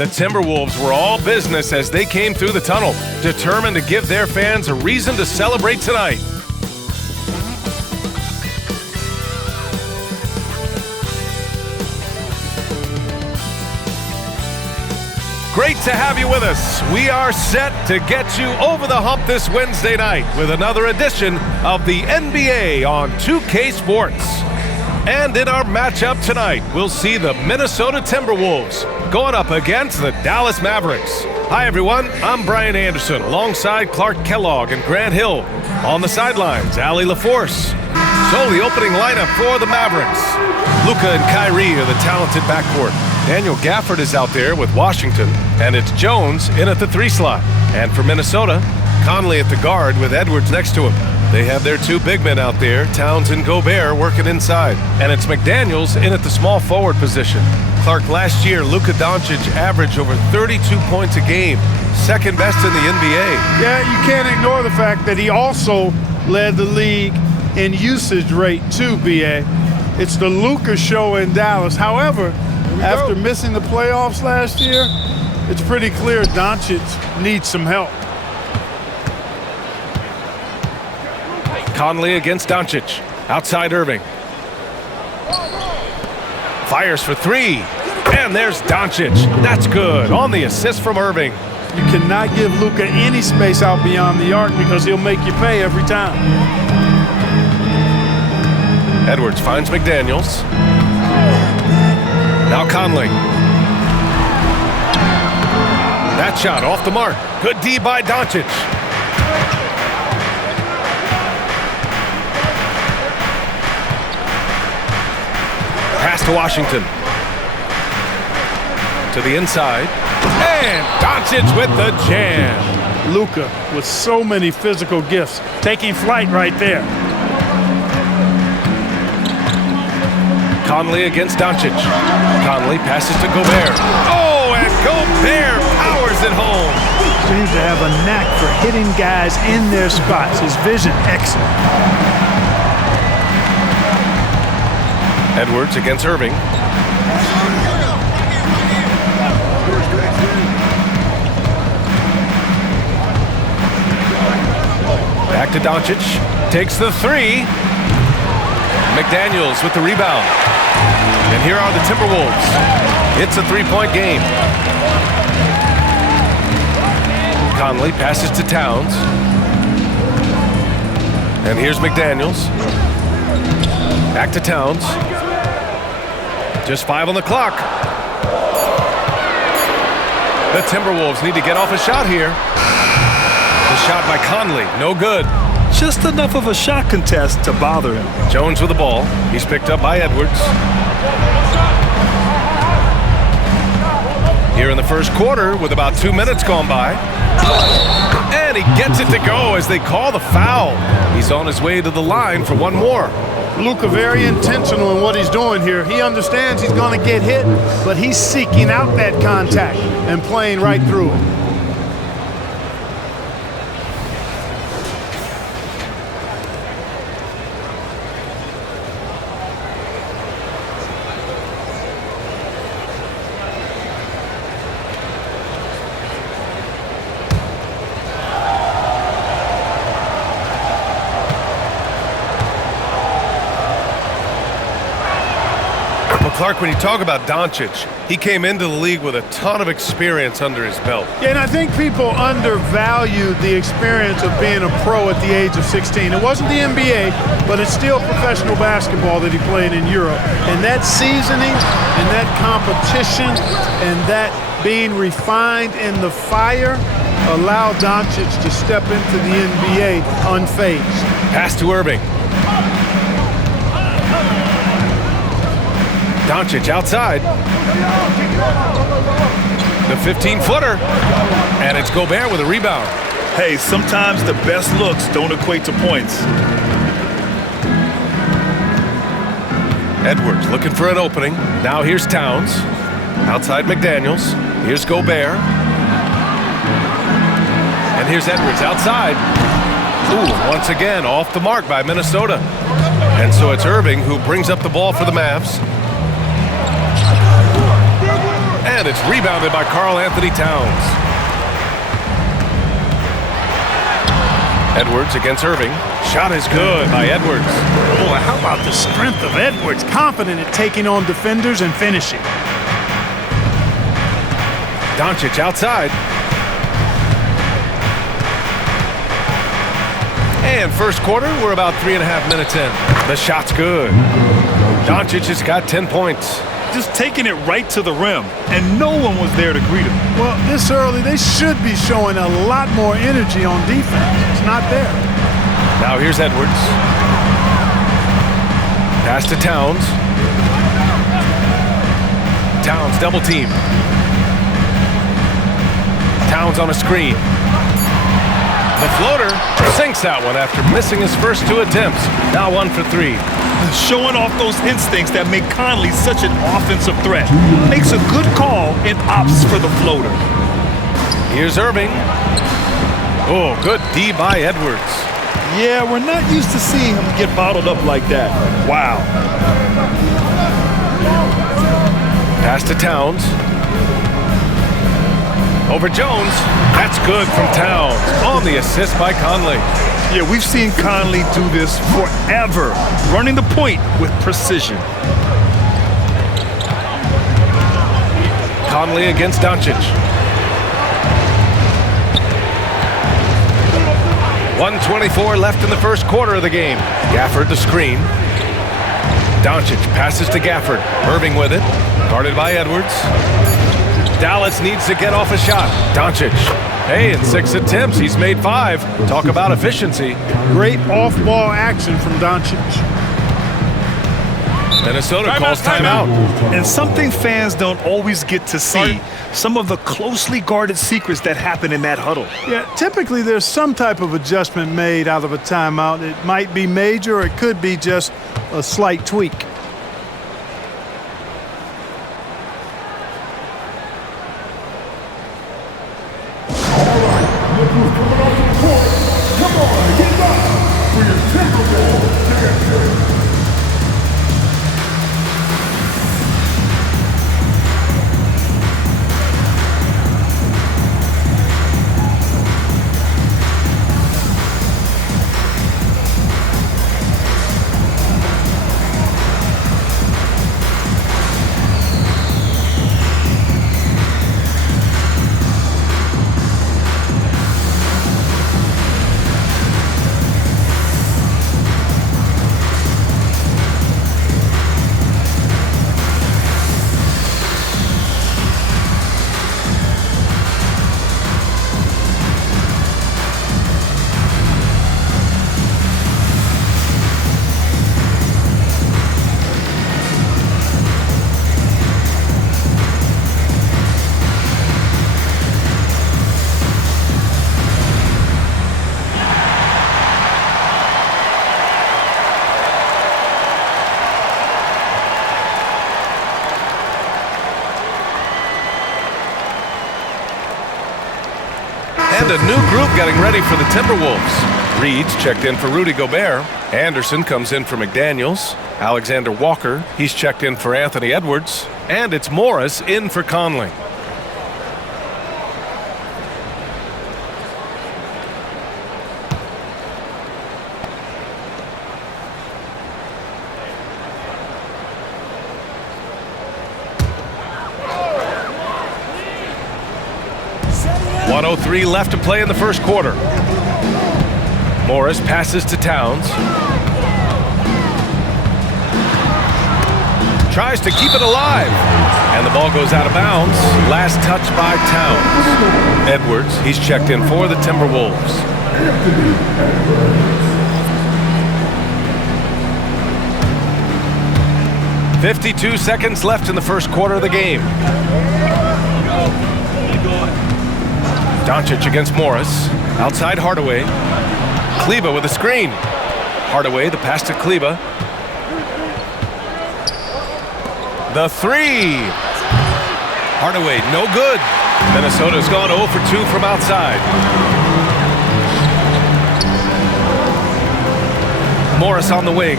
The Timberwolves were all business as they came through the tunnel, determined to give their fans a reason to celebrate tonight. Great to have you with us. We are set to get you over the hump this Wednesday night with another edition of the NBA on 2K Sports. And in our matchup tonight, we'll see the Minnesota Timberwolves going up against the Dallas Mavericks. Hi, everyone. I'm Brian Anderson alongside Clark Kellogg and Grant Hill. On the sidelines, Allie LaForce. So the opening lineup for the Mavericks. Luka and Kyrie are the talented backcourt. Daniel Gafford is out there with Washington, and it's Jones in at the 3 slot. And for Minnesota, Conley at the guard with Edwards next to him. They have their 2 big men out there, Towns and Gobert, working inside. And it's McDaniels in at the small forward position. Clark, last year, Luka Doncic averaged over 32 points a game, second best in the NBA. Yeah, you can't ignore the fact that he also led the league in usage rate too, B.A. It's the Luka show in Dallas. However, after missing the playoffs last year, it's pretty clear Doncic needs some help. Conley against Doncic. Outside Irving. Fires for 3. And there's Doncic. That's good. On the assist from Irving. You cannot give Luka any space out beyond the arc because he'll make you pay every time. Edwards finds McDaniels. Now Conley. That shot off the mark. Good D by Doncic. Pass to Washington. To the inside. And Doncic with the jam. Luka with so many physical gifts. Taking flight right there. Conley against Doncic. Conley passes to Gobert. Oh, and Gobert powers it home. Seems to have a knack for hitting guys in their spots. His vision, excellent. Edwards against Irving. Back to Doncic. Takes the 3. McDaniels with the rebound. And here are the Timberwolves. It's a 3-point game. Conley passes to Towns. And here's McDaniels. Back to Towns. Just 5 on the clock. The Timberwolves need to get off a shot here. The shot by Conley, no good. Just enough of a shot contest to bother him. Jones with the ball. He's picked up by Edwards. Here in the first quarter with about 2 minutes gone by. And he gets it to go as they call the foul. He's on his way to the line for one more. Luka very intentional in what he's doing here. He understands he's going to get hit, but he's seeking out that contact and playing right through it. Clark, when you talk about Doncic, he came into the league with a ton of experience under his belt. Yeah, and I think people undervalue the experience of being a pro at the age of 16. It wasn't the NBA, but it's still professional basketball that he played in Europe. And that seasoning and that competition and that being refined in the fire allowed Doncic to step into the NBA unfazed. Pass to Irving. Doncic outside. The 15-footer. And it's Gobert with a rebound. Hey, sometimes the best looks don't equate to points. Edwards looking for an opening. Now here's Towns. Outside McDaniels. Here's Gobert. And here's Edwards outside. Ooh, once again off the mark by Minnesota. And so it's Irving who brings up the ball for the Mavs. And it's rebounded by Karl Anthony Towns. Edwards against Irving. Shot is good by Edwards. Boy, how about the strength of Edwards? Confident at taking on defenders and finishing. Doncic outside. And first quarter, we're about 3.5 minutes in. The shot's good. Doncic has got 10 points. Just taking it right to the rim, and no one was there to greet him. Well, this early, they should be showing a lot more energy on defense. It's not there. Now here's Edwards. Pass to Towns. Towns double team. Towns on a screen. The floater sinks that one after missing his first 2 attempts. Now 1 for 3. Showing off those instincts that make Conley such an offensive threat. Makes a good call and opts for the floater. Here's Irving. Oh, good D by Edwards. Yeah, we're not used to seeing him get bottled up like that. Wow. Pass to Towns. Over Jones. That's good from Towns. On the assist by Conley. Yeah, we've seen Conley do this forever, running the point with precision. Conley against Doncic. 1:24 left in the first quarter of the game. Gafford the screen. Doncic passes to Gafford. Irving with it. Guarded by Edwards. Dallas needs to get off a shot. Doncic. Hey, in 6 attempts, he's made 5. Talk about efficiency. Great off-ball action from Doncic. Minnesota calls timeout. And something fans don't always get to see, some of the closely guarded secrets that happen in that huddle. Yeah, typically there's some type of adjustment made out of a timeout. It might be major or it could be just a slight tweak. And a new group getting ready for the Timberwolves. Reed's checked in for Rudy Gobert. Anderson comes in for McDaniels. Alexander Walker, he's checked in for Anthony Edwards. And it's Morris in for Conley. .103 left to play in the first quarter. Morris passes to Towns. Tries to keep it alive. And the ball goes out of bounds. Last touch by Towns. Edwards, he's checked in for the Timberwolves. 52 seconds left in the first quarter of the game. Doncic against Morris. Outside Hardaway. Kleba with a screen. Hardaway, the pass to Kleba. The three. Hardaway, no good. Minnesota's gone 0 for 2 from outside. Morris on the wing.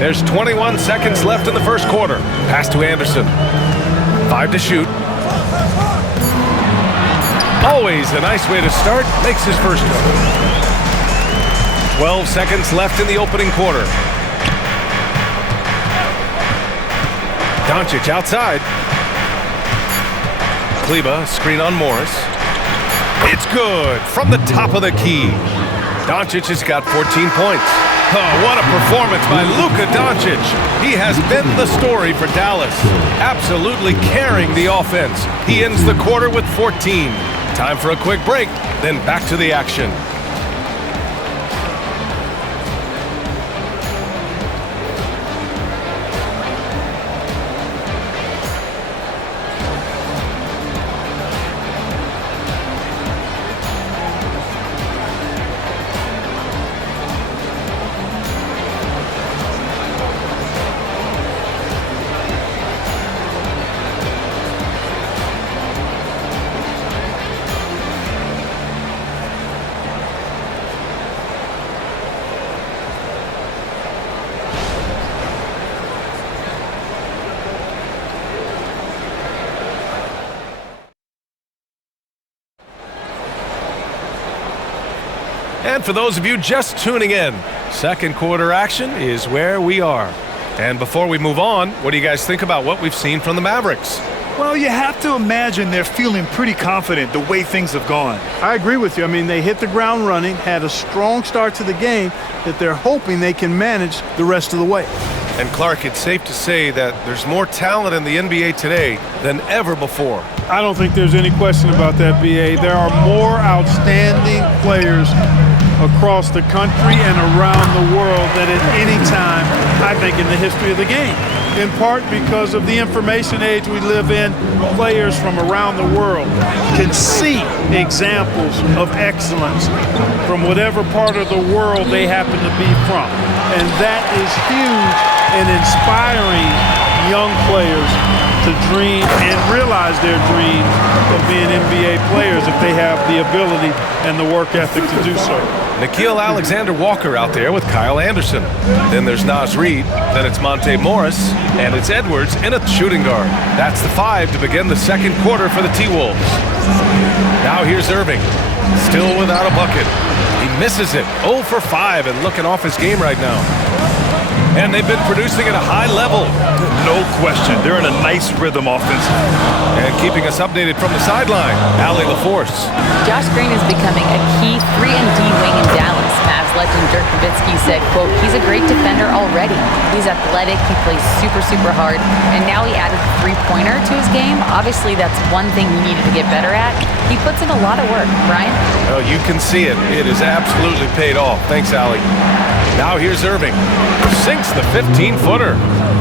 There's 21 seconds left in the first quarter. Pass to Anderson. 5 to shoot. Always a nice way to start. Makes his first one. 12 seconds left in the opening quarter. Doncic outside. Kleba, screen on Morris. It's good from the top of the key. Doncic has got 14 points. Oh, what a performance by Luka Doncic. He has been the story for Dallas, absolutely carrying the offense. He ends the quarter with 14. Time for a quick break, then back to the action. And for those of you just tuning in, second quarter action is where we are. And before we move on, what do you guys think about what we've seen from the Mavericks? Well, you have to imagine they're feeling pretty confident the way things have gone. I agree with you. I mean, they hit the ground running, had a strong start to the game that they're hoping they can manage the rest of the way. And Clark, it's safe to say that there's more talent in the NBA today than ever before. I don't think there's any question about that, B.A. There are more outstanding players across the country and around the world than at any time, I think, in the history of the game. In part because of the information age we live in, players from around the world can see examples of excellence from whatever part of the world they happen to be from. And that is huge in inspiring young players to dream and realize their dream of being NBA players if they have the ability and the work ethic to do so. Nickeil Alexander-Walker out there with Kyle Anderson. Then there's Naz Reid, then it's Monte Morris, and it's Edwards in a shooting guard. That's the 5 to begin the second quarter for the T-Wolves. Now here's Irving, still without a bucket. He misses it, 0 for 5 and looking off his game right now. And they've been producing at a high level. No question. They're in a nice rhythm offensively. And keeping us updated from the sideline, Allie LaForce. Josh Green is becoming a key 3-and-D wing in Dallas. Mavs legend Dirk Nowitzki said, quote, "He's a great defender already. He's athletic, he plays super, super hard, and now he added the three-pointer to his game. Obviously, that's one thing he needed to get better at. He puts in a lot of work." Brian? Oh, you can see it. It has absolutely paid off. Thanks, Allie. Now here's Irving. Sinks the 15-footer.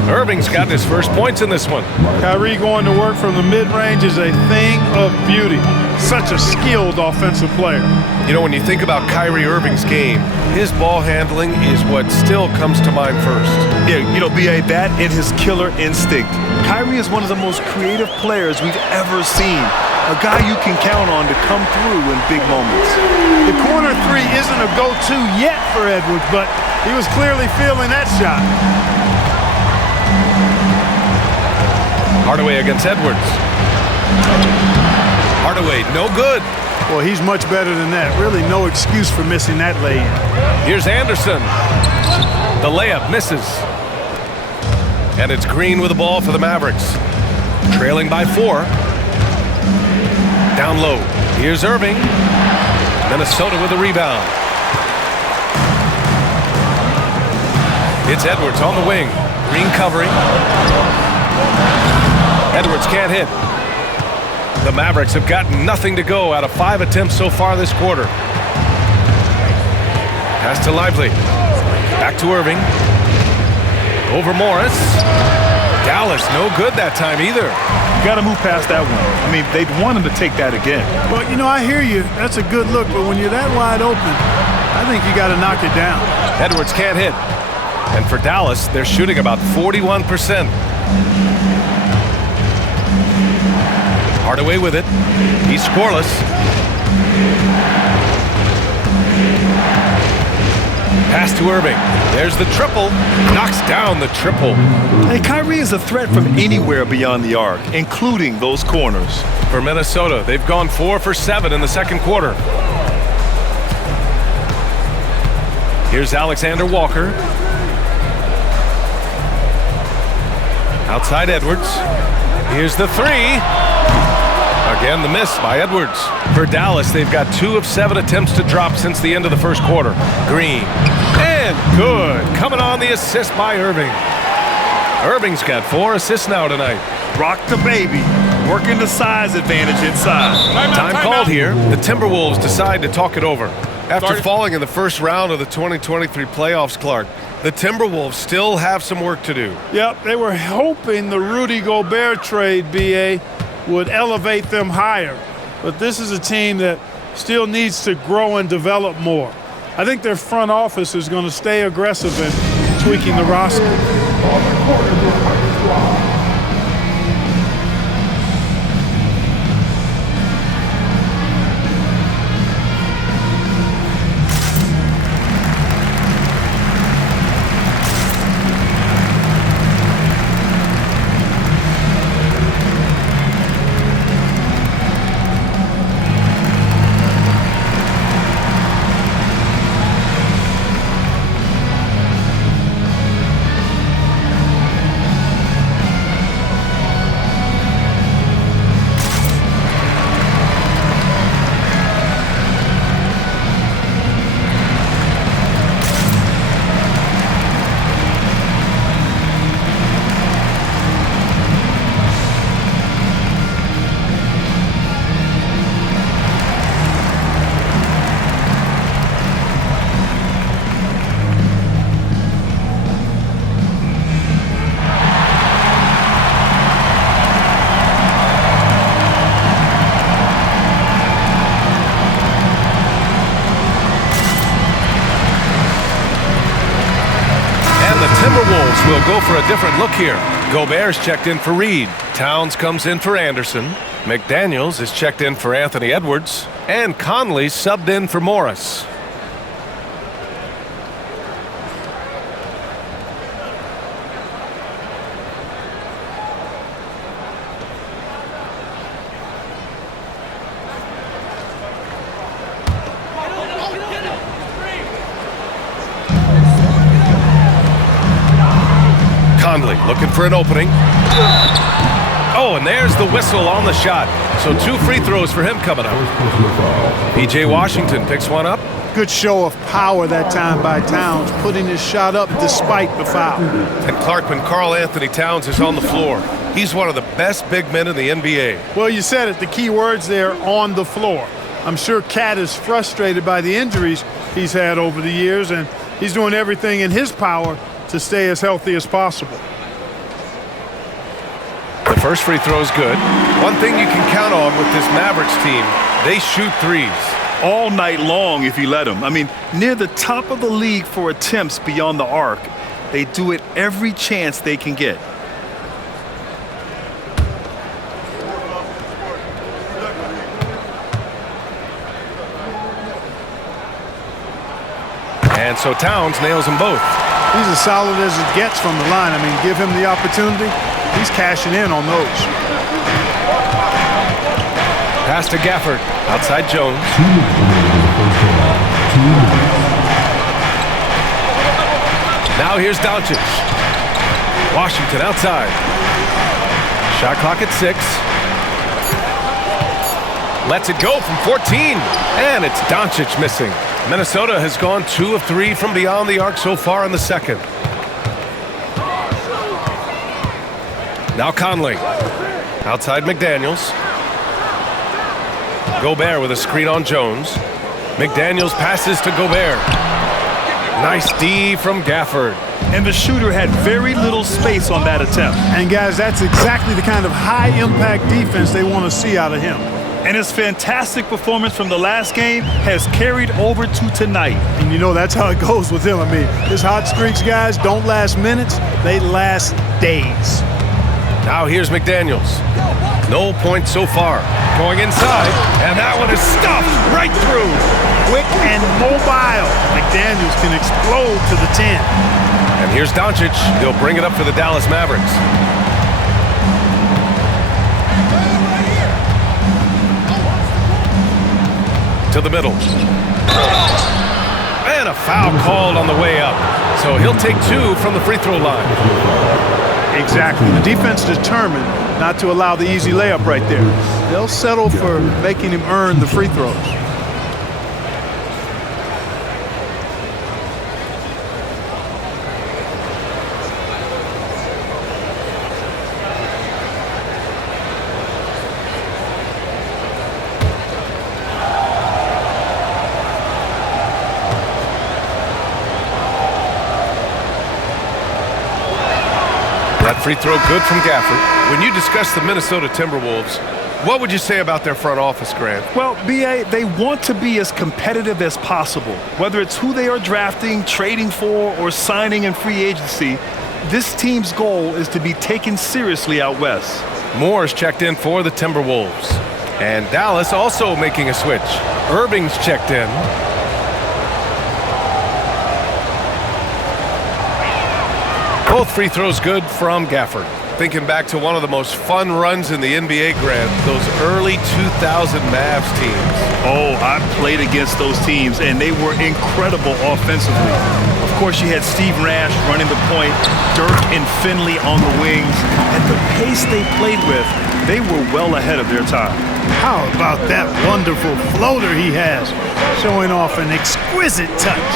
Irving's got his first points in this one. Kyrie going to work from the mid-range is a thing of beauty. Such a skilled offensive player. You know, when you think about Kyrie Irving's game, his ball handling is what still comes to mind first. Yeah, you know, B.A., that and his killer instinct. Kyrie is one of the most creative players we've ever seen. A guy you can count on to come through in big moments. The corner three isn't a go-to yet for Edwards, but he was clearly feeling that shot. Hardaway against Edwards. Hardaway, no good. Well, he's much better than that. Really no excuse for missing that lay-in. Here's Anderson. The layup misses. And it's Green with the ball for the Mavericks. Trailing by 4. Down low. Here's Irving. Minnesota with the rebound. It's Edwards on the wing. Green covering. Edwards can't hit. The Mavericks have gotten nothing to go out of 5 attempts so far this quarter. Pass to Lively. Back to Irving. Over Morris. Dallas, no good that time either. You got to move past that one. I mean, they'd want him to take that again. Well, you know, I hear you. That's a good look, but when you're that wide open, I think you got to knock it down. Edwards can't hit. And for Dallas, they're shooting about 41%. Hardaway with it. He's scoreless. Pass to Irving. There's the triple. Knocks down the triple. Hey, Kyrie is a threat from anywhere beyond the arc, including those corners. For Minnesota, they've gone 4 for 7 in the second quarter. Here's Alexander Walker. Outside Edwards. Here's the three. Again, the miss by Edwards. For Dallas, they've got 2 of 7 attempts to drop since the end of the first quarter. Green. And good. Coming on the assist by Irving. Irving's got 4 assists now tonight. Rock the baby. Working the size advantage inside. Time called here. The Timberwolves decide to talk it over. After falling in the first round of the 2023 playoffs, Clark, the Timberwolves still have some work to do. Yep, they were hoping the Rudy Gobert trade, B.A., would elevate them higher. But this is a team that still needs to grow and develop more. I think their front office is going to stay aggressive in tweaking the roster. Timberwolves will go for a different look here. Gobert's checked in for Reed. Towns comes in for Anderson. McDaniels is checked in for Anthony Edwards. And Conley subbed in for Morris. Conley looking for an opening. Oh, and there's the whistle on the shot. So 2 free throws for him coming up. P.J. Washington picks one up. Good show of power that time by Towns, putting his shot up despite the foul. And Clark, when Karl Anthony Towns is on the floor, he's one of the best big men in the NBA. Well, you said it, the key words there, on the floor. I'm sure Cat is frustrated by the injuries he's had over the years, and he's doing everything in his power to stay as healthy as possible. The first free throw is good. One thing you can count on with this Mavericks team, they shoot threes. All night long if you let them. I mean, near the top of the league for attempts beyond the arc. They do it every chance they can get. And so Towns nails them both. He's as solid as it gets from the line. I mean, give him the opportunity. He's cashing in on those. Pass to Gafford. Outside Jones. Now here's Doncic. Washington outside. Shot clock at 6. Lets it go from 14. And it's Doncic missing. Minnesota has gone 2 of 3 from beyond the arc so far in the second. Now Conley. Outside McDaniels. Gobert with a screen on Jones. McDaniels passes to Gobert. Nice D from Gafford. And the shooter had very little space on that attempt. And guys, that's exactly the kind of high-impact defense they want to see out of him. And his fantastic performance from the last game has carried over to tonight. And you know that's how it goes with him. I mean, his hot streaks, guys, don't last minutes. They last days. Now here's McDaniels. No points so far. Going inside, and that one is stuffed right through. quick and mobile. McDaniels can explode to the 10. And here's Doncic. He'll bring it up for the Dallas Mavericks. To the middle. And a foul called on the way up. So he'll take 2 from the free throw line. Exactly. The defense determined not to allow the easy layup right there. They'll settle for making him earn the free throws. That free throw good from Gafford. When you discuss the Minnesota Timberwolves, what would you say about their front office, Grant? Well, B.A., they want to be as competitive as possible. Whether it's who they are drafting, trading for, or signing in free agency, this team's goal is to be taken seriously out west. Moore's checked in for the Timberwolves. And Dallas also making a switch. Irving's checked in. Both free throws good from Gafford. Thinking back to one of the most fun runs in the NBA, Grant, those early 2000 Mavs teams. Oh, I played against those teams, and they were incredible offensively. Of course, you had Steve Nash running the point, Dirk and Finley on the wings. At the pace they played with, they were well ahead of their time. How about that wonderful floater he has, showing off an exquisite touch.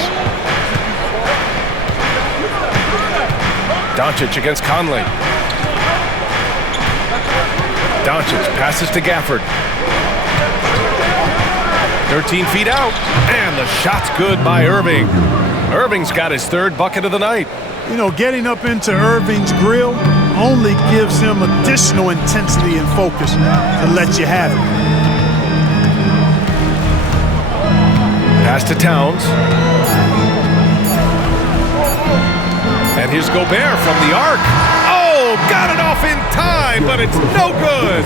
Doncic against Conley. Doncic passes to Gafford. 13 feet out, and the shot's good by Irving. Irving's got his 3rd bucket of the night. You know, getting up into Irving's grill only gives him additional intensity and focus to let you have it. Pass to Towns. And here's Gobert from the arc. Oh, got it off in time, but it's no good.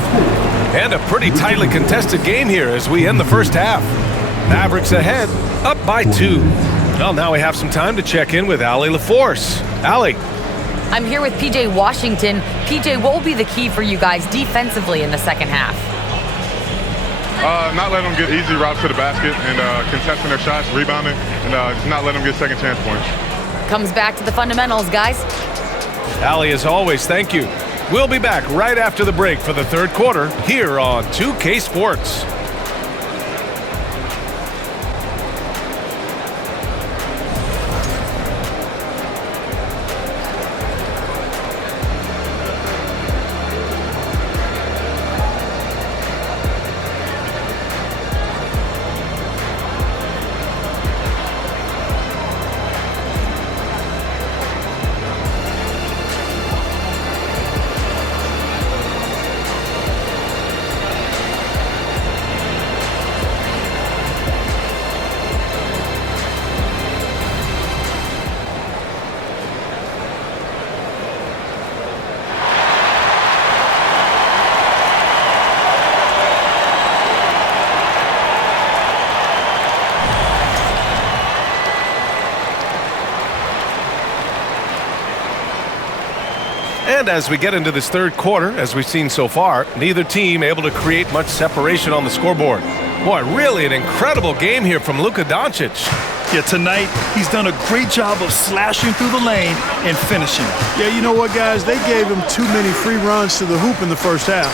And a pretty tightly contested game here as we end the first half. Mavericks ahead, up by 2. Well, now we have some time to check in with Allie LaForce. Allie. I'm here with PJ Washington. PJ, what will be the key for you guys defensively in the second half? Not letting them get easy routes to the basket and contesting their shots, rebounding, and just not letting them get second chance points. Comes back to the fundamentals, guys. Allie, as always, thank you. We'll be back right after the break for the 3rd quarter here on 2K Sports. And as we get into this 3rd quarter, as we've seen so far, neither team able to create much separation on the scoreboard. Boy, really an incredible game here from Luka Doncic. Yeah, tonight he's done a great job of slashing through the lane and finishing. Yeah, you know what, guys? They gave him too many free runs to the hoop in the first half.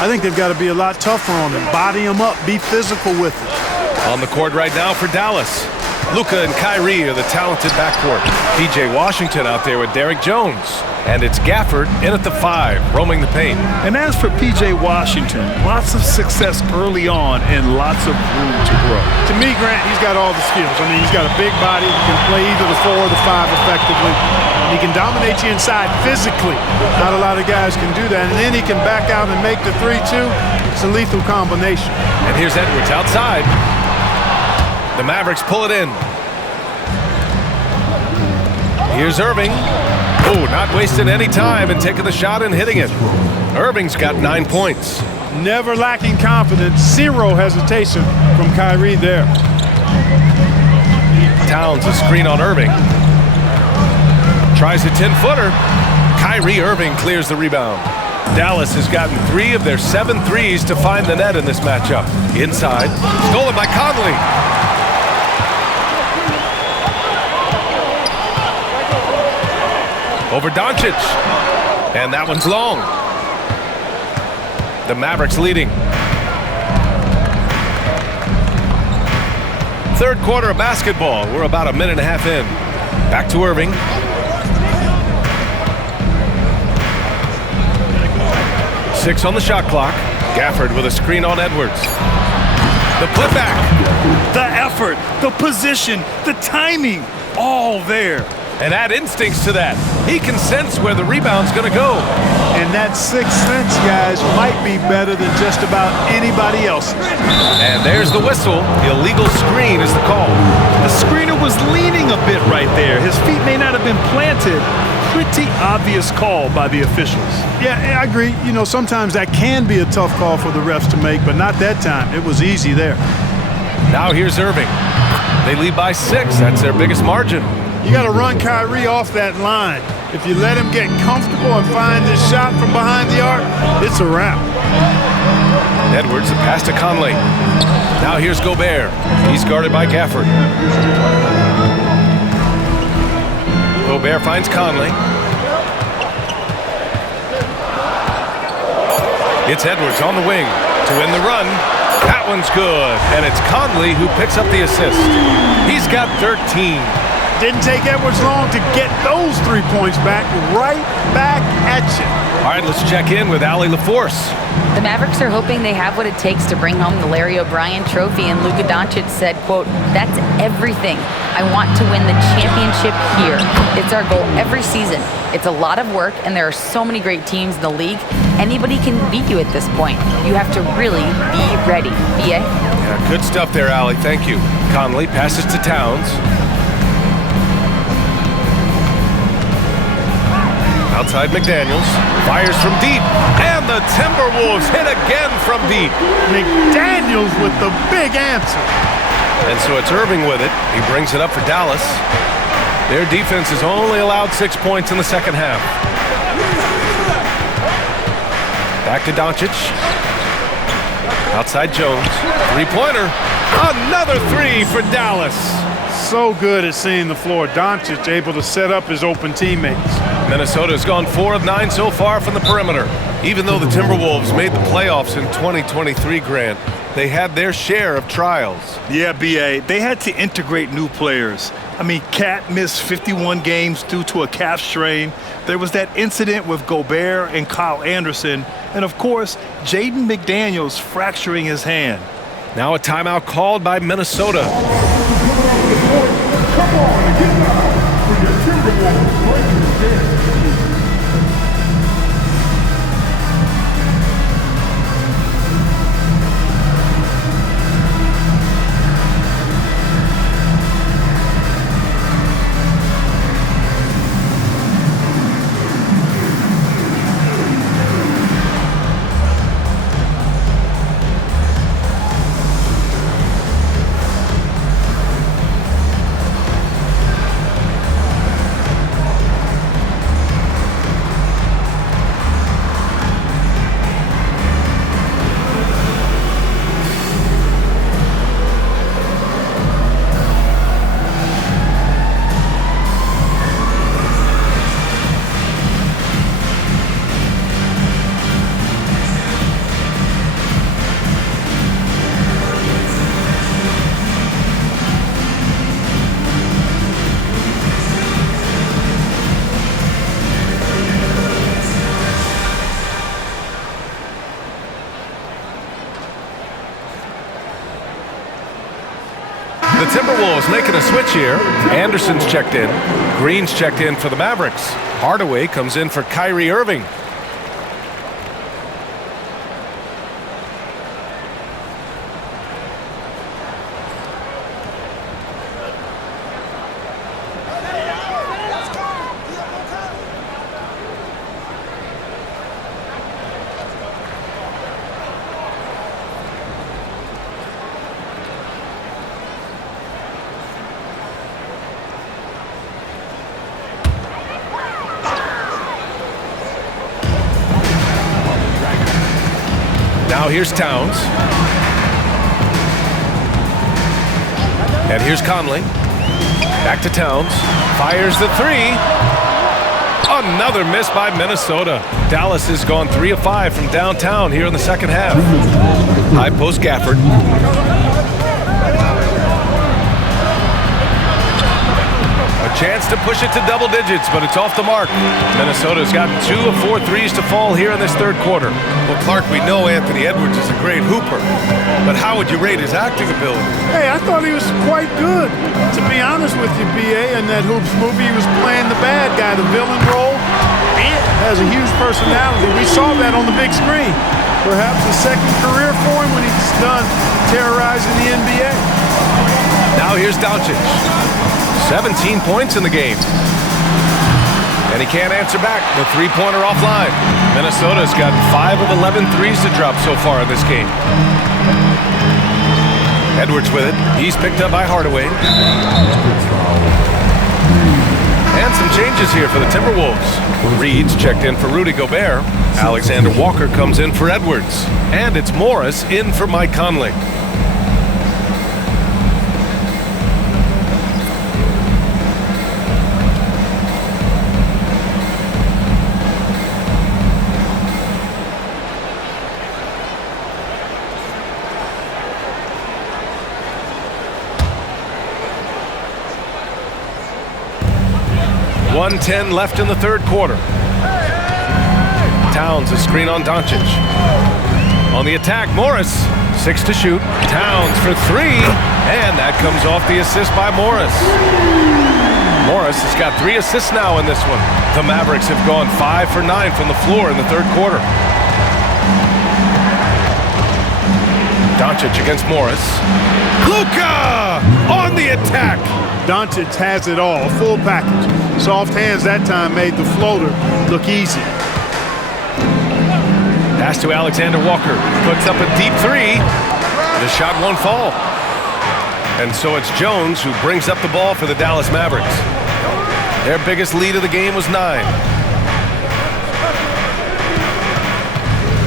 I think they've got to be a lot tougher on him. Body him up. Be physical with him. On the court right now for Dallas. Luka and Kyrie are the talented backcourt. PJ Washington out there with Derrick Jones. And it's Gafford in at the 5, roaming the paint. And as for P.J. Washington, lots of success early on and lots of room to grow. To me, Grant, he's got all the skills. I mean, he's got a big body. He can play either the 4 or the 5 effectively. He can dominate you inside physically. Not a lot of guys can do that. And then he can back out and make the 3-2. It's a lethal combination. And here's Edwards outside. The Mavericks pull it in. Here's Irving. Oh, not wasting any time and taking the shot and hitting it. Irving's got 9 points. Never lacking confidence. Zero hesitation from Kyrie there. Towns a screen on Irving. Tries a 10-footer. Kyrie Irving clears the rebound. Dallas has gotten 3 of their 7 threes to find the net in this matchup. Inside, stolen by Conley. Over Doncic. And that one's long. The Mavericks leading. Third quarter of basketball. We're about a minute and a half in. Back to Irving. Six on the shot clock. Gafford with a screen on Edwards. The putback. The effort, the position, the timing, all there. And add instincts to that. He can sense where the rebound's going to go. And that sixth sense, guys, might be better than just about anybody else. And there's the whistle. Illegal screen is the call. The screener was leaning a bit right there. His feet may not have been planted. Pretty obvious call by the officials. Yeah, I agree. You know, sometimes that can be a tough call for the refs to make, but not that time. It was easy there. Now here's Irving. They lead by 6. That's their biggest margin. You got to run Kyrie off that line. If you let him get comfortable and find this shot from behind the arc, it's a wrap. Edwards, a pass to Conley. Now here's Gobert. He's guarded by Gafford. Gobert finds Conley. It's Edwards on the wing to win the run. That one's good. And it's Conley who picks up the assist. He's got 13. Didn't take Edwards long to get those 3 points back. Right back at you. All right, let's check in with Allie LaForce. The Mavericks are hoping they have what it takes to bring home the Larry O'Brien trophy, and Luka Doncic said, quote, "That's everything. I want to win the championship here. It's our goal every season. It's a lot of work, and there are so many great teams in the league. Anybody can beat you at this point. You have to really be ready." B.A.? Yeah, good stuff there, Allie. Thank you. Conley passes to Towns. Outside McDaniels, fires from deep, and the Timberwolves hit again from deep. McDaniels with the big answer. And so it's Irving with it. He brings it up for Dallas. Their defense has only allowed 6 points in the second half. Back to Doncic. Outside Jones. Three-pointer. Another 3 for Dallas. So good at seeing the floor. Doncic able to set up his open teammates. Minnesota's gone 4 of 9 so far from the perimeter. Even though the Timberwolves made the playoffs in 2023, Grant, they had their share of trials. Yeah, B.A., they had to integrate new players. I mean, Cat missed 51 games due to a calf strain. There was that incident with Gobert and Kyle Anderson. And, of course, Jaden McDaniels fracturing his hand. Now a timeout called by Minnesota. Come on, get out for your Timberwolves breaking the The Timberwolves making a switch here. Anderson's checked in. Green's checked in for the Mavericks. Hardaway comes in for Kyrie Irving. Now here's Towns. And here's Conley. Back to Towns. Fires the three. Another miss by Minnesota. Dallas has gone 3 of 5 from downtown here in the second half. High post Gafford. A chance to push it to double digits, but it's off the mark. Minnesota's gotten 2 of 4 threes to fall here in this third quarter. Well, Clark, we know Anthony Edwards is a great hooper, but how would you rate his acting ability? Hey, I thought he was quite good. To be honest with you, B.A., in that Hoops movie, he was playing the bad guy, the villain role. Ant has a huge personality. We saw that on the big screen. Perhaps a second career for him when he's done terrorizing the NBA. Now here's Doncic. 17 points in the game. And he can't answer back. The three-pointer offline. Minnesota's got 5 of 11 threes to drop so far in this game. Edwards with it. He's picked up by Hardaway. And some changes here for the Timberwolves. Reed's checked in for Rudy Gobert. Alexander Walker comes in for Edwards. And it's Morris in for Mike Conley. .10 left in the third quarter. Towns a screen on Doncic. On the attack, Morris. 6 to shoot. Towns for 3. And that comes off the assist by Morris. Morris has got 3 assists now in this one. The Mavericks have gone 5 for 9 from the floor in the third quarter. Doncic against Morris. Luka on the attack. Doncic has it all, full package. Soft hands that time made the floater look easy. Pass to Alexander Walker. Puts up a deep 3. The shot won't fall. And so it's Jones who brings up the ball for the Dallas Mavericks. Their biggest lead of the game was 9.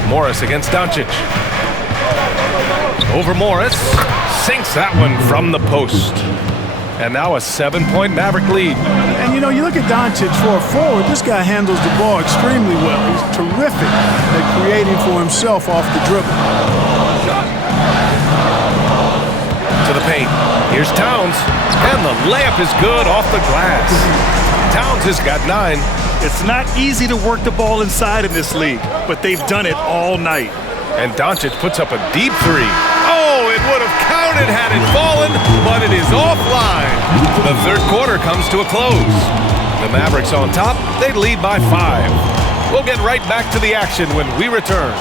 Morris against Doncic. Over Morris. Sinks that one from the post. And now a 7-point Maverick lead. And you know, you look at Doncic for a forward, this guy handles the ball extremely well. He's terrific at creating for himself off the dribble. To the paint. Here's Towns. And the layup is good off the glass. Towns has got 9. It's not easy to work the ball inside in this league, but they've done it all night. And Doncic puts up a deep 3. Oh, it would have counted had it fallen, but it is offline. The third quarter comes to a close. The Mavericks on top, they lead by 5. We'll get right back to the action when we return.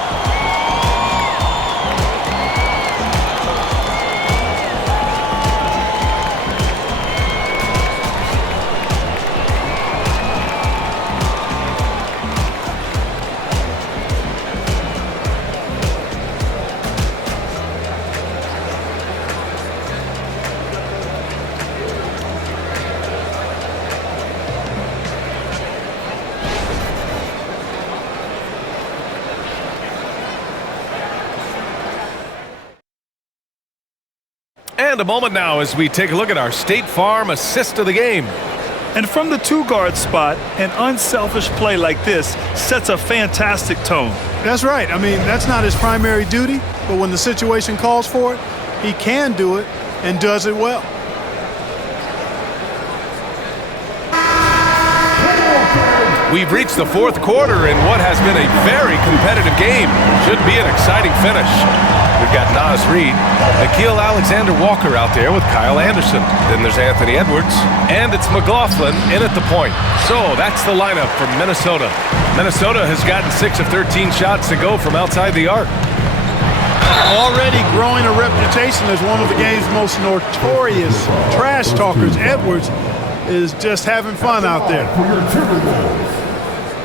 And a moment now as we take a look at our State Farm assist of the game. And from the 2-guard spot, an unselfish play like this sets a fantastic tone. That's right. I mean, that's not his primary duty, but when the situation calls for it, he can do it and does it well. We've reached the fourth quarter in what has been a very competitive game. Should be an exciting finish. We've got Naz Reid, Nickeil Alexander-Walker out there with Kyle Anderson. Then there's Anthony Edwards, and it's McLaughlin in at the point. So that's the lineup for Minnesota. Minnesota has gotten 6 of 13 shots to go from outside the arc. Already growing a reputation as one of the game's most notorious trash talkers, Edwards is just having fun out there. For your Timberwolves,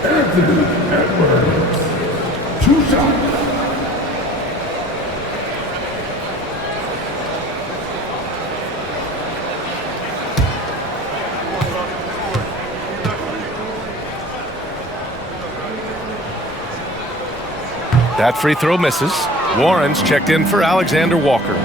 Anthony Edwards. 2 shots. That free throw misses. Warren's checked in for Alexander Walker.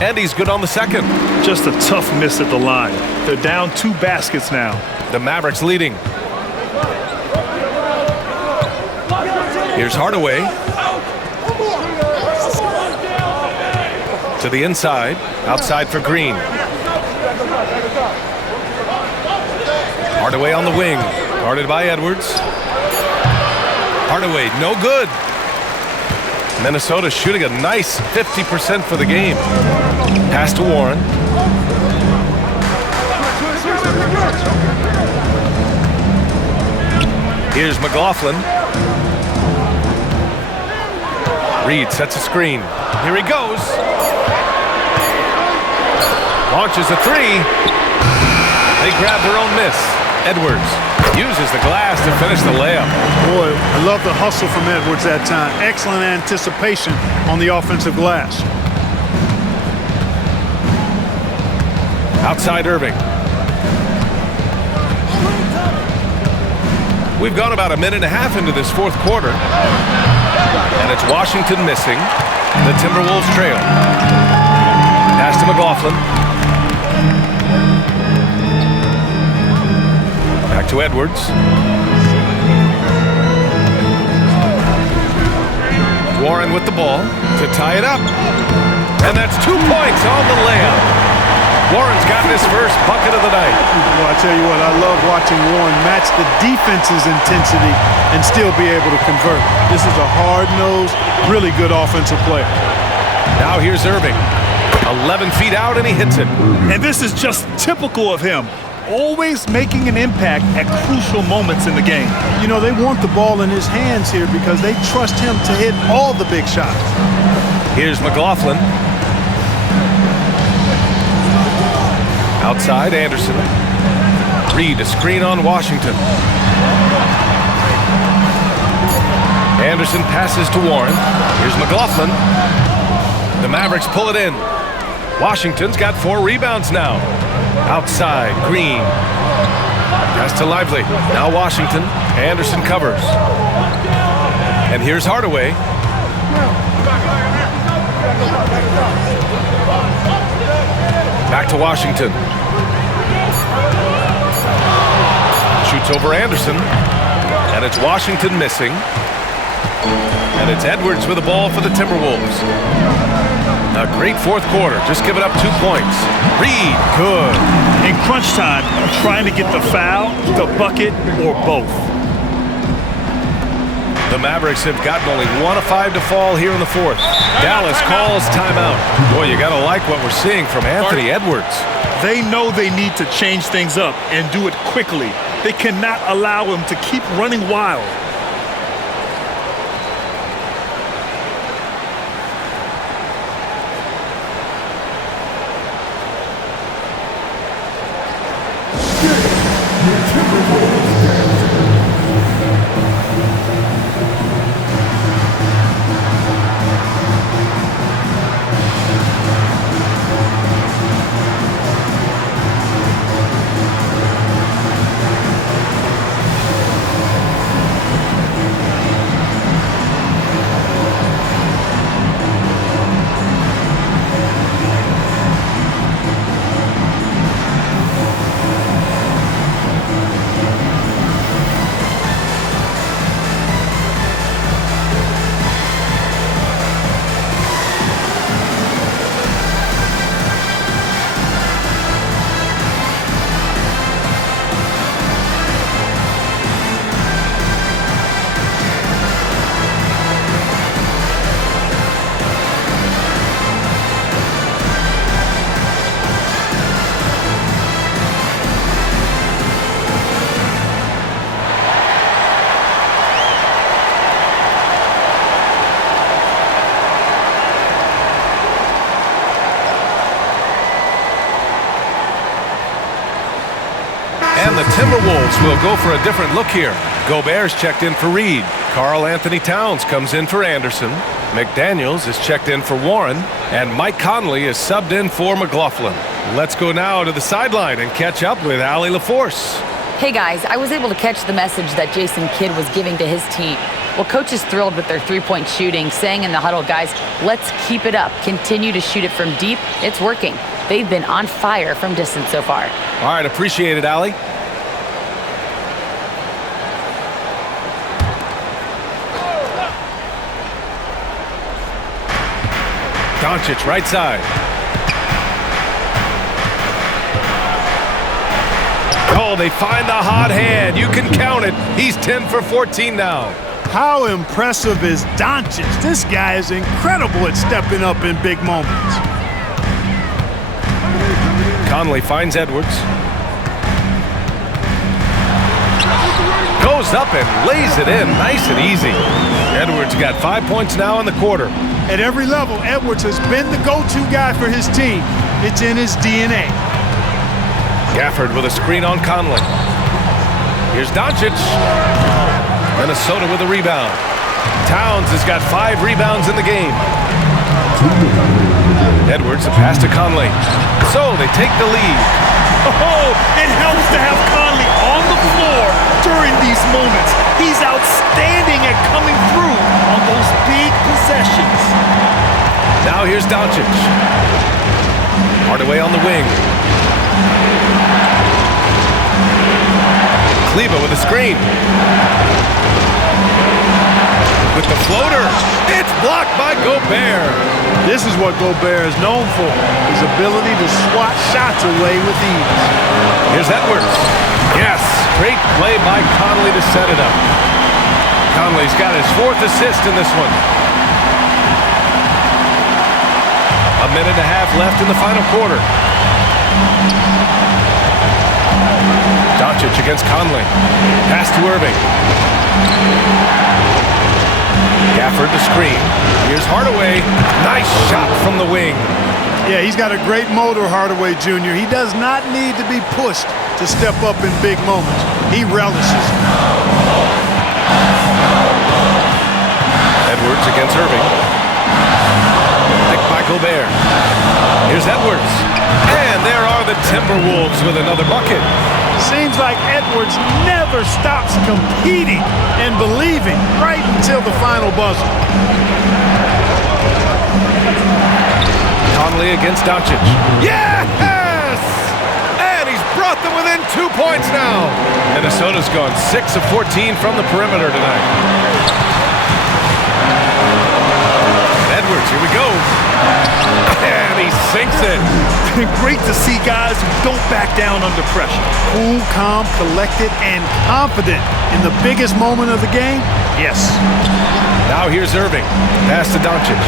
And he's good on the second. Just a tough miss at the line. They're down 2 baskets now. The Mavericks leading. Here's Hardaway. To the inside. Outside for Green. Hardaway on the wing. Guarded by Edwards. Hardaway, no good. Minnesota shooting a nice 50% for the game. Pass to Warren. Here's McLaughlin. Reed sets a screen. Here he goes. Launches a 3. They grab their own miss. Edwards uses the glass to finish the layup. Boy, I love the hustle from Edwards that time. Excellent anticipation on the offensive glass. Outside Irving. We've gone about a minute and a half into this fourth quarter. And it's Washington missing. The Timberwolves trail. Pass to McLaughlin. Back to Edwards. Warren with the ball to tie it up. And that's 2 points on the layup. Warren's gotten his first bucket of the night. Well, I tell you what, I love watching Warren match the defense's intensity and still be able to convert. This is a hard-nosed, really good offensive player. Now here's Irving. 11 feet out, and he hits it. And this is just typical of him. Always making an impact at crucial moments in the game. You know, they want the ball in his hands here because they trust him to hit all the big shots. Here's McLaughlin. Outside, Anderson. Reed, a screen on Washington. Anderson passes to Warren. Here's McLaughlin. The Mavericks pull it in. Washington's got 4 rebounds now. Outside, Green. Pass to Lively. Now Washington. Anderson covers. And here's Hardaway. Back to Washington. Shoots over Anderson. And it's Washington missing. And it's Edwards with the ball for the Timberwolves. A great fourth quarter. Just giving up 2 points. Reed, good. In crunch time, trying to get the foul, the bucket, or both. The Mavericks have gotten only 1 of 5 to fall here in the fourth. Dallas calls timeout. Boy, you gotta like what we're seeing from Anthony Edwards. They know they need to change things up and do it quickly. They cannot allow him to keep running wild. And the Timberwolves will go for a different look here. Gobert's checked in for Reed. Karl Anthony Towns comes in for Anderson. McDaniels is checked in for Warren, and Mike Conley is subbed in for McLaughlin. Let's go now to the sideline and catch up with Allie LaForce. Hey guys, I was able to catch the message that Jason Kidd was giving to his team. Well, coach is thrilled with their three-point shooting, saying in the huddle, guys, let's keep it up. Continue to shoot it from deep. It's working. They've been on fire from distance so far. All right, appreciate it, Allie. Doncic, right side. Oh, they find the hot hand. You can count it. He's 10 for 14 now. How impressive is Doncic? This guy is incredible at stepping up in big moments. Conley finds Edwards. Goes up and lays it in. Nice and easy. Edwards got 5 points now in the quarter. At every level, Edwards has been the go-to guy for his team. It's in his DNA. Gafford with a screen on Conley. Here's Doncic. Minnesota with a rebound. Towns has got 5 rebounds in the game. Edwards, a pass to Conley. So they take the lead. Oh, it helps to have Conley on the floor during these moments. He's outstanding at coming through on those big possessions. Now here's Doncic. Hardaway on the wing. Kleba with a screen. With the floater. It's blocked by Gobert. This is what Gobert is known for, his ability to swat shots away with ease. Here's Edwards. Yes, great play by Conley to set it up. Conley's got his 4th assist in this one. A minute and a half left in the final quarter. Doncic against Conley. Pass to Irving. Gafford the screen. Here's Hardaway. Nice shot from the wing. Yeah, he's got a great motor, Hardaway Jr. He does not need to be pushed to step up in big moments. He relishes. Edwards against Irving. Picked by Gobert. Here's Edwards. And there are the Timberwolves with another bucket. Seems like Edwards never stops competing and believing right until the final buzzer. Conley against Doncic. Yes! And he's brought them within 2 points now. Minnesota's gone 6 of 14 from the perimeter tonight. Edwards, here we go. And he sinks it. Great to see guys who don't back down under pressure. Cool, calm, collected, and confident in the biggest moment of the game? Yes. Now here's Irving. Pass to Doncic.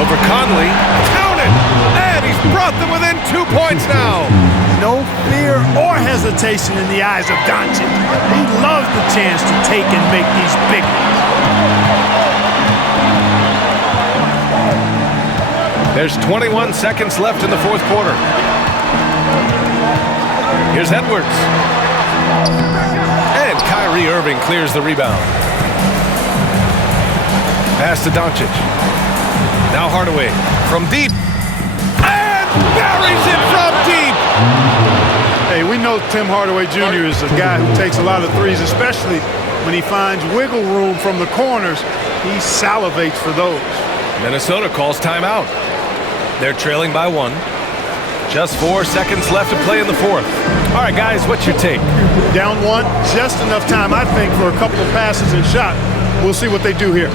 Over Conley. Counted! And he's brought them within 2 points now. No fear or hesitation in the eyes of Doncic. He loves the chance to take and make these big ones. There's 21 seconds left in the 4th quarter. Here's Edwards. And Kyrie Irving clears the rebound. Pass to Doncic. Now Hardaway from deep. And buries it from deep. Hey, we know Tim Hardaway Jr. is a guy who takes a lot of threes, especially when he finds wiggle room from the corners. He salivates for those. Minnesota calls timeout. They're trailing by 1. Just 4 seconds left to play in the 4th. All right, guys, what's your take? Down 1, just enough time, I think, for a couple of passes and shot. We'll see what they do here.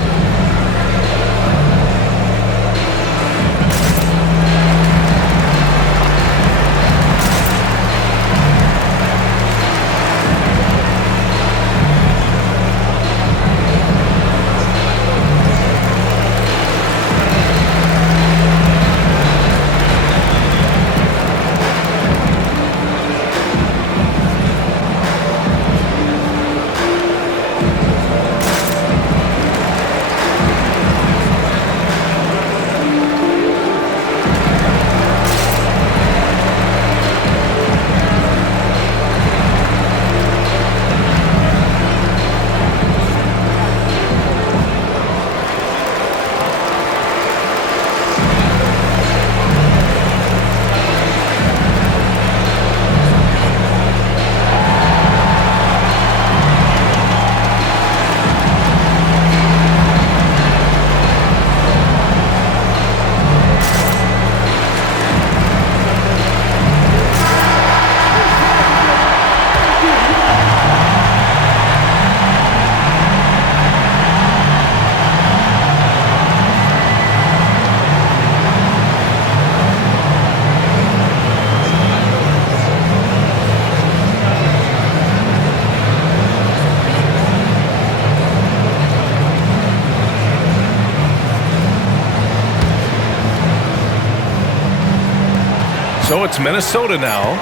So it's Minnesota now.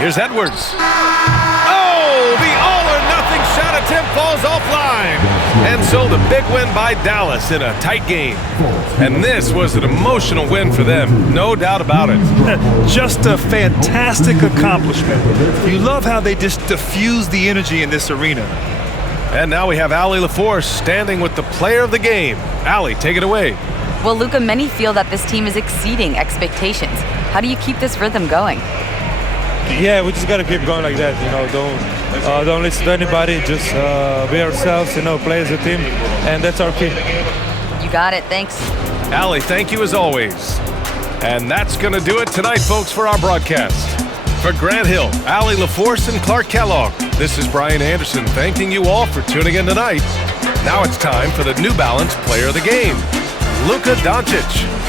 Here's Edwards. Oh, the all-or-nothing shot attempt falls offline. And so the big win by Dallas in a tight game. And this was an emotional win for them, no doubt about it. Just a fantastic accomplishment. You love how they just diffuse the energy in this arena. And now we have Allie LaForce standing with the player of the game. Allie, take it away. Well, Luka, many feel that this team is exceeding expectations. How do you keep this rhythm going? Yeah, we just gotta keep going like that. Don't listen to anybody. Just be ourselves. Play as a team, and that's our key. You got it. Thanks. Allie, thank you as always. And that's gonna do it tonight, folks, for our broadcast. For Grant Hill, Allie LaForce, and Clark Kellogg, this is Brian Anderson thanking you all for tuning in tonight. Now it's time for the New Balance Player of the Game, Luka Doncic.